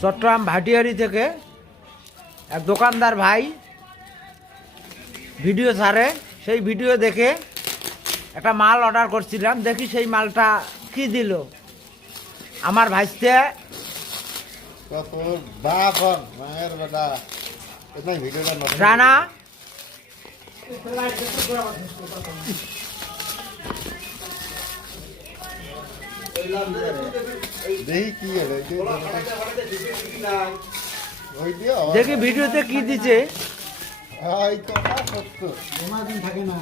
চট্টগ্রাম ভাটিয়ারি থেকে এক দোকানদার ভাই ভিডিও ছাড়ে, সেই ভিডিও দেখে একটা মাল অর্ডার করছিলাম। দেখি সেই মালটা কি দিল আমার ভাইস্তে। রানা দেখি ভিডিওতে কি দিছে। থাকে না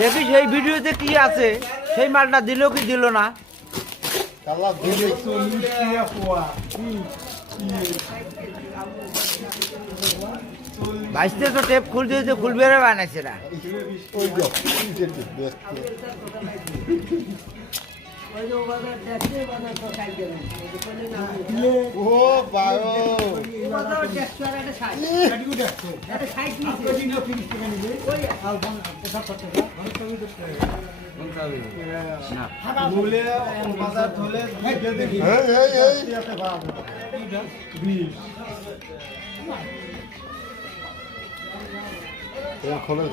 দেখি সেই ভিডিওতে কি আছে, সেই মালটা দিল কি দিল না। ভাইস্তে তো টেপ খুল দিয়েছে, খুলবে রে বানাইছে না। খোলে